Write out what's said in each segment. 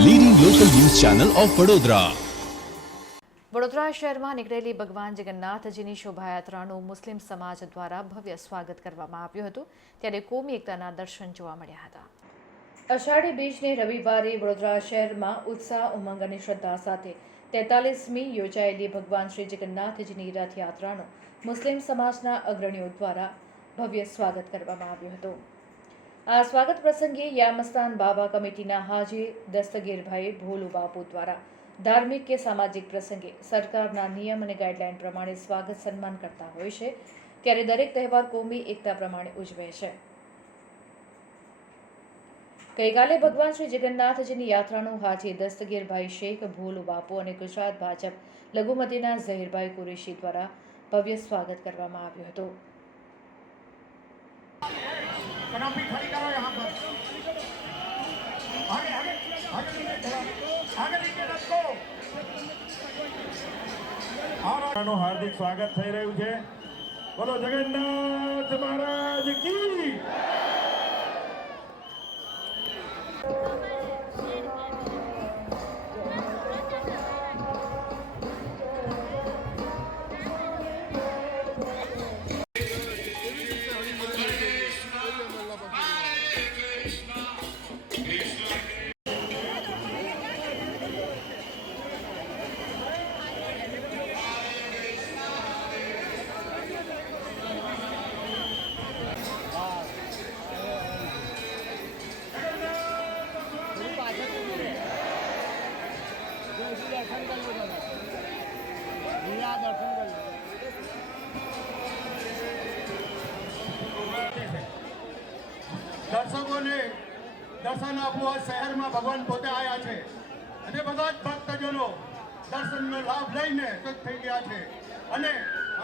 Channel of Vadodara Vadodara શહેરમાં નીકળેલી ભગવાન જગન્નાથજીની શોભાયાત્રાનું મુસ્લિમ સમાજ દ્વારા ભવ્ય સ્વાગત કરવામાં આવ્યું હતું. ત્યારે કોમી એકતાના દર્શન જોવા મળ્યા હતા. અષાઢી બીજને રવિવારે વડોદરા શહેરમાં ઉત્સાહ, ઉમંગ અને શ્રદ્ધા સાથે તેતાલીસમી યોજાયેલી ભગવાન શ્રી જગન્નાથજીની રથયાત્રાનું મુસ્લિમ સમાજના અગ્રણીઓ દ્વારા ભવ્ય સ્વાગત કરવામાં આવ્યું હતું. આ સ્વાગત પ્રસંગે યામસ્તાન બાબા કમિટીના હાજી દસ્તગીરભાઈ ભોલુ બાપુ દ્વારા ધાર્મિક કે સામાજિક પ્રસંગે સરકારના નિયમ અને ગાઈડલાઈન પ્રમાણે સ્વાગત સન્માન કરતા હોય છે. ત્યારે દરેક તહેવાર કોમી એકતા પ્રમાણે ઉજવે છે. ગઈકાલે ભગવાન શ્રી જગન્નાથજીની યાત્રાનું હાજી દસ્તગીરભાઈ શેખ, ભોલુ બાપુ અને ગુજરાત ભાજપ લઘુમતીના ઝહીરભાઈ કુરેશી દ્વારા ભવ્ય સ્વાગત કરવામાં આવ્યું હતું. कनौती खड़ी करो यहाँ पर आगे आगे आगे नीचे थोड़ा आगे नीचे रखो और નું હાર્દિક સ્વાગત થઈ રહ્યું છે બોલો જગન્નાથ મહારાજ કી દર્શકોને દર્શન આપવા શહેરમાં ભગવાન પોતે આવ્યા છે. અને બધા જ ભક્તજનો દર્શનનો લાભ લઈને તો થઈ ગયા છે. અને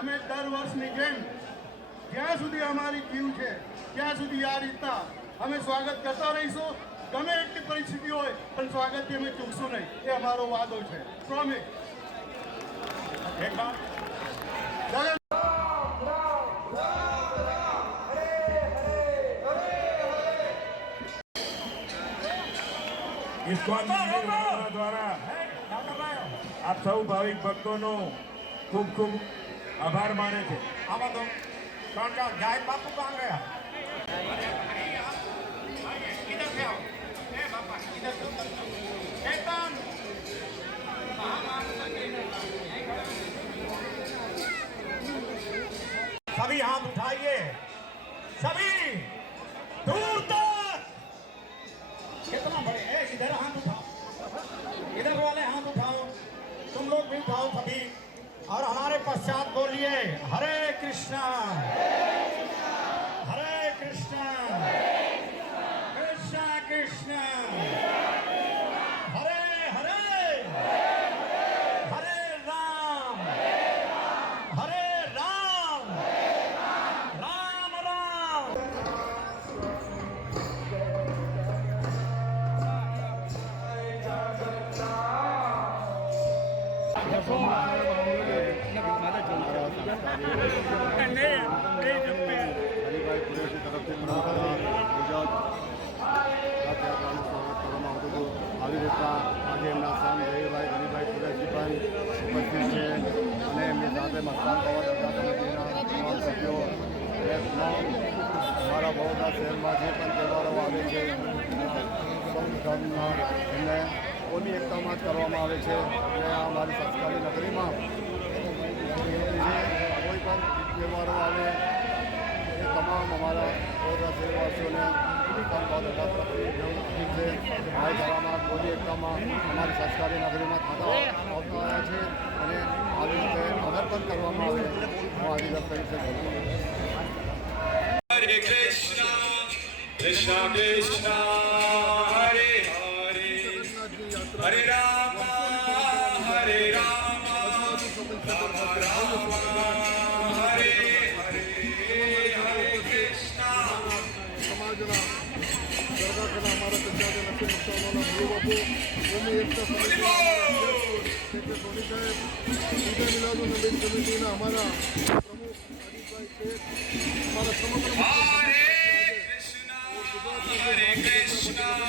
અમે દર વર્ષની જેમ જ્યાં સુધી અમારી ક્યુ છે, ત્યાં સુધી આ રીતના અમે સ્વાગત કરતા રહીશું. ગમે એટલી પરિસ્થિતિ હોય, પણ સ્વાગતથી અમે ચૂકશું નહીં. એ અમારો વાદો છે. પ્રોમિસ દ્વારા આપ સૌ ભાવિક ભક્તોનો ખૂબ ખૂબ આભાર માને છે. આમાં તો ત્રણ ચાર બાપુ કાં ગયા? सभी हाथ उठाइए। सभी दूर तक। कितना बड़े है, इधर हाथ उठाओ। इधर वाले हाथ उठाओ। तुम लोग भी उठाओ सभी और हमारे पश्चात बोलिए, हरे कृष्णा। હરિભાઈ કુરેશી તરફથી આવી રીતના આજે એમના સન જયભાઈ ગણીભાઈ કુરેશી પણ ઉપસ્થિત છે. અને એમની સાથે મસ્તાન પવન દાદા તમામ સભ્યો અને તમામ શહેરમાં જે પણ તહેવારો આવે છે સૌ ધર્મના એમને કરવામાં આવે છે. અને આ અમારી સંસ્કારી નગરીમાં તહેવારો આવે. એ તમામ અમારા વડોદરા શહેરવાસીઓને ભાઈચારામાં કોની એકતામાં અમારી સંસ્કારી નગરીમાં થતા આવતા આવ્યા છે અને આવી રીતે અગર પણ કરવામાં આવે. હું આવી વાત કરી હરે Hare Krishna, Krishna Krishna, Hare Hare, Hare Rama, Hare સમિતિના અમારા પ્રમુખ હરીશભાઈ શેઠ અમારા સમગ્ર હરે કૃષ્ણ